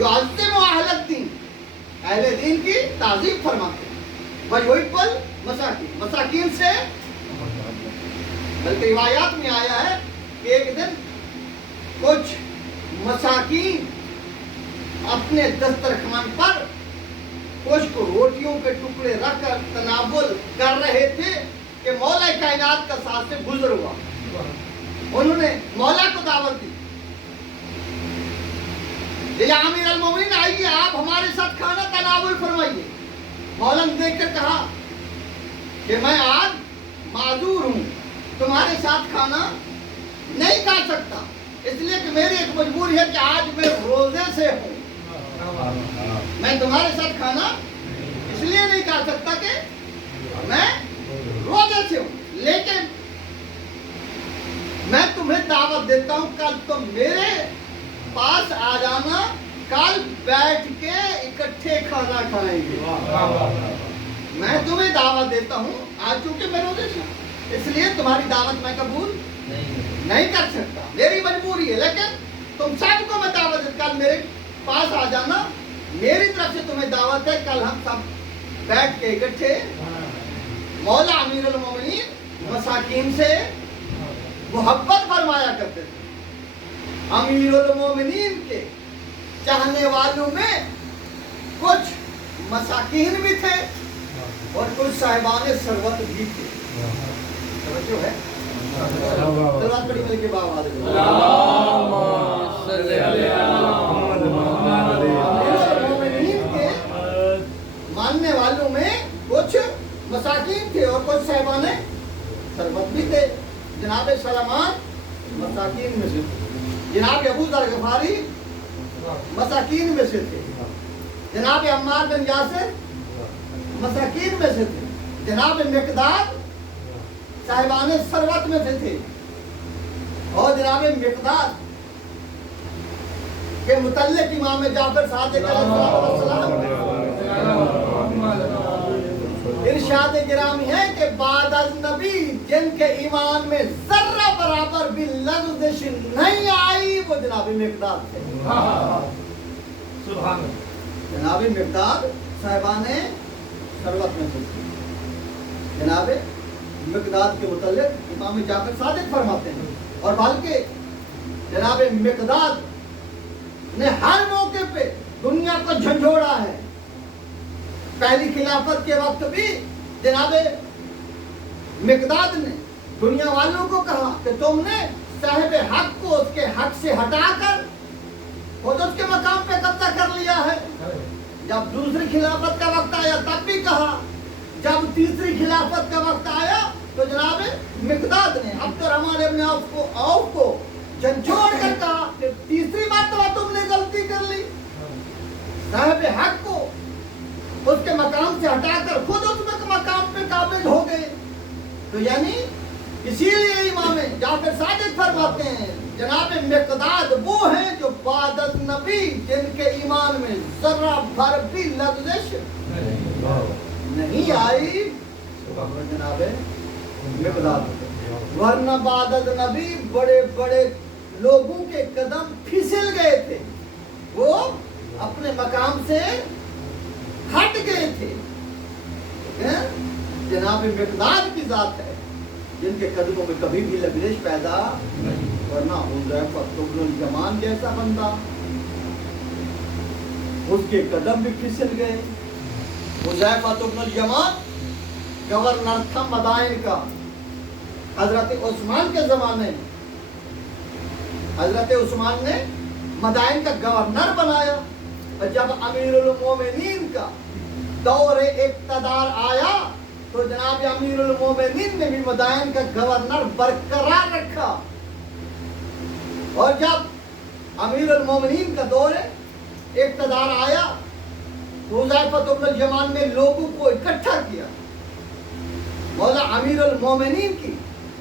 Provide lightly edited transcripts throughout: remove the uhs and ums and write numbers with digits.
युअज़्ज़िमु अहलद दीन, अहले दीन की ताज़ीम फरमाते हैं। वयुहिब्बुल मसाकीन, मसाकीन से, बल्कि रिवायात में आया है कि एक दिन कुछ मसाकीन अपने दस्तरखान पर कुछ को रोटियों के टुकड़े रखकर तनावुल कर रहे थे कि मौला कायनात का साथ से गुजर हुआ। उन्होंने मौला को दावत दी, या अमीर अल मोमिनीन आइए आप हमारे साथ खाना तनावुल फरमाइए। मौला ने देखकर कहा कि मैं आज माजूर हूँ, तुम्हारे साथ खाना नहीं खा सकता, इसलिए कि मेरी एक मजबूरी है कि आज मैं रोजे से हूँ। मैं तुम्हारे साथ खाना इसलिए नहीं खा सकता कि मैं रोजे से हूँ, लेकिन मैं तुम्हें दावत देता हूँ, कल तुम मेरे पास आ जाना, कल बैठ के इकट्ठे खाना खाएंगे। मैं तुम्हें दावत देता हूँ, आज चूंकि मैं रोजे से हूँ इसलिए तुम्हारी दावत मैं कबूल नहीं कर सकता, मेरी मजबूरी है, लेकिन तुम सबको मैं दावत देता, कल मेरे पास आ जाना, मेरी तरफ से तुम्हें दावत है, कल हम सब बैठ के इकट्ठे। मौला अमीरुल मोमिनीन मसाकीन से मोहब्बत फरमाया करते थे। अमीरुल मोमिनीन के चाहने वालों में कुछ मसाकीन भी थे और कुछ साहिबाने सरवत भी थे। जो है तलवार पड़ी मिल के बाबा मानने वालों में कुछ मसाकीन थे और कुछ साहिबाने सरबत भी थे। जनाब सलमान मसाकीन में से थे, जनाब अबू ज़र गफारी मसाकीन में से थे, जनाब अम्मार बिन यासिर मसाकीन में से थे, जनाब मिक़दाद साहिबाने सरबत में से थे और जनाब मिक़दाद के मुतल्लिक़ इमाम जाफर सादिक़ अलैहिस्सलाम इरशाद गिरामी है कि बाद अज़ नबी जिनके ईमान में जर्रा बराबर भी लग़ज़िश नहीं आई वो जनाब मिक़दाद थे। सुभान अल्लाह। जनाब मिक़दाद साहिबाने सरबत में से थे। जनाब मिक़दाद के मुतल्लिक़ इमाम जाफर सादिक़ फरमाते हैं और बल्कि जनाब मिक़दाद ने हर मौके पे दुनिया को झंझोड़ा है। पहली खिलाफत के वक्त भी जनाब मिक़दाद ने दुनिया वालों को कहा कि तुमने साहिब हक को उसके हक से हटाकर खुद उसके मकाम पे कब्जा कर लिया है। जब दूसरी खिलाफत का वक्त आया तब भी कहा, जब तीसरी खिलाफत का वक्त आया तो जनाब मिक़दाद ने अब्दुर्रहमान इब्न औफ को झंझोड़ कर कहा कि तीसरी मर्तबा तुमने गलती कर ली, साहिब हक को उसके मकाम से हटाकर खुद उस मकाम पे काबिज हो गए। तो यानी इसीलिए इमाम जाफर सादिक़ फरमाते हैं जनाब मिक़दाद वो हैं जो बाद अज़ नबी जिनके ईमान में जर्रा भर भी लग़ज़िश नहीं आई जनाब मिक़दाद, वरना बाद अज़ नबी बड़े बड़े लोगों के कदम फिसल गए थे, वो अपने मकाम से हट गए थे। जनाब मिक़दाद की जात है जिनके कदमों में कभी भी लग़ज़िश पैदा नहीं, वरना हुज़ैफ़ा इब्नुल यमान जैसा बंदा उसके कदम भी फिसल गए। हुज़ैफ़ा इब्नुल यमान गवर्नर था मदाइन का, हजरत उस्मान के ज़माने में हजरत उस्मान ने मदाइन का गवर्नर बनाया और जब अमीरुल मोमिनीन का दौर इक़्तिदार आया तो जनाब अमीरुल मोमिनीन ने भी मदाइन का गवर्नर बरकरार रखा और जब अमीरुल मोमिनीन का दौर इक़्तिदार आया तो हुज़ैफ़ा इब्नुल यमान ने लोगों को इकट्ठा किया। मौला अमीरुल मोमिनीन की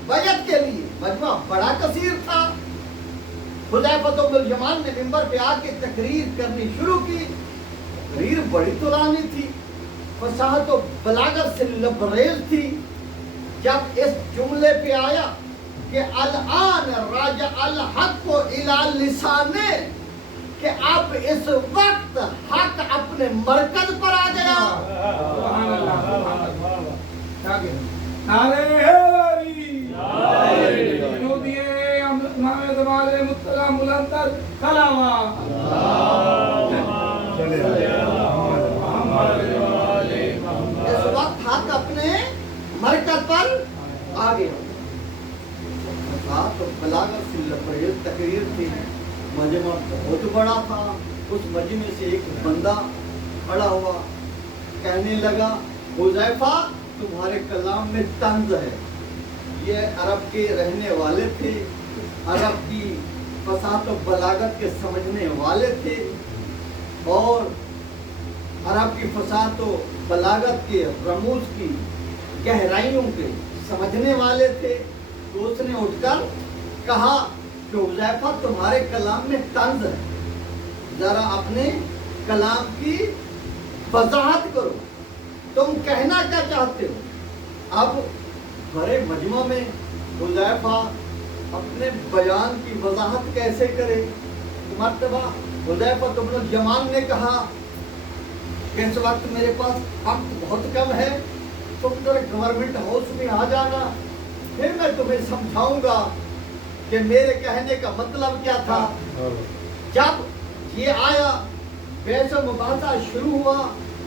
बैअत के लिए मजमा बड़ा कसीर था। हुज़ैफ़ा इब्नुल यमान ने मिंबर पे आके तकरीर करनी शुरू की। तकरीर बड़ी तुरानी थी, फसाहत और बलागत से लबरेज थी। जब इस जुमले पे आया कि अल-आन राजा अल हक को इला लिसाने کہ اب اس وقت حق اپنے مرکز پر آ گیا. نعرہ حیدری جنودی امام زمان مطلع ملندر کلاما. اس وقت حق اپنے مرکز پر آ گیا. تو بلاغت سے لبریز تقریر تھی. مجمع بہت بڑا تھا. اس مجمع سے ایک بندہ کھڑا ہوا, کہنے لگا حذیفہ تمہارے کلام میں طنز ہے. یہ عرب کے رہنے والے تھے, عرب کی فصاحت و بلاغت کے سمجھنے والے تھے, اور عرب کی فصاحت و بلاغت کے رموز کی گہرائیوں کے سمجھنے والے تھے. تو اس نے اٹھ کر کہا کہ حذیفہ تمہارے کلام میں طنز ہے, ذرا اپنے کلام کی وضاحت کرو, تم کہنا کیا چاہتے ہو. اب بڑے مجمع میں حذیفہ اپنے بیان کی وضاحت کیسے کرے. مرتبہ حذیفہ بن الیمان نے کہا کہ اس وقت میرے پاس وقت بہت کم ہے, تم ذرا گورنمنٹ ہاؤس میں آ جانا, پھر میں تمہیں سمجھاؤں گا کہ میرے کہنے کا مطلب کیا تھا. جب یہ آیا, بحث و مباحثہ شروع ہوا,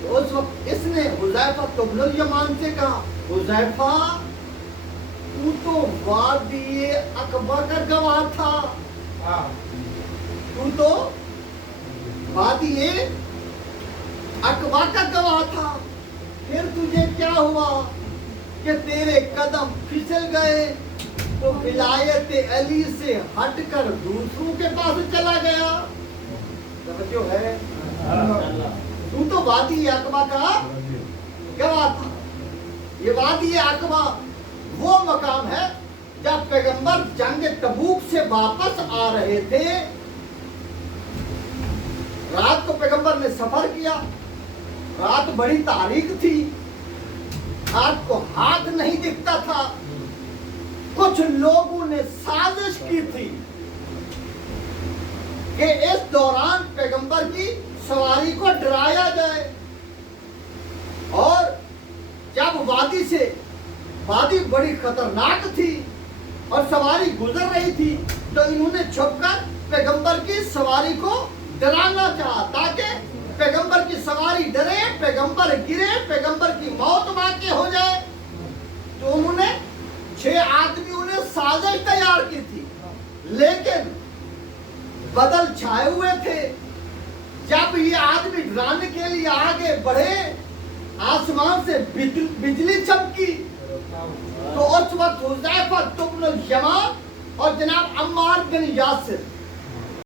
تو اس وقت اس نے حذیفہ بن الیمان سے کہا حذیفہ تو تو وادی عقبہ کا گواہ تھا, تو تو وادی عقبہ کا گواہ تھا, پھر تجھے کیا ہوا کہ تیرے قدم پھسل گئے تو ولایت علی سے ہٹ کر دوسروں کے پاس چلا گیا. جو ہے تو تو وادی عقبہ کا گواہ تھا. یہ وادی عقبہ وہ مقام ہے جب پیغمبر جنگ تبوک سے واپس آ رہے تھے. رات کو پیغمبر نے سفر کیا, رات بڑی تاریک تھی, آپ کو ہاتھ نہیں دکھتا تھا. کچھ لوگوں نے سازش کی تھی کہ اس دوران پیغمبر کی سواری کو ڈرایا جائے, اور جب وادی بڑی خطرناک تھی اور سواری گزر رہی تھی, تو انہوں نے چھپ کر پیغمبر کی سواری کو ڈرانا چاہا تاکہ پیغمبر کی سواری ڈرے, پیغمبر گرے, پیغمبر کی موت واقع ہو جائے. تو انہوں نے 6 آدمیوں نے سازش تیار کی تھی, لیکن بدل چھائے ہوئے تھے. جب یہ آدمی ڈرانے کے لیے آگے بڑھے, آسمان سے بجلی چمکی, تو اس وقت حذیفہ بن الیمان اور جناب عمار بن یاسر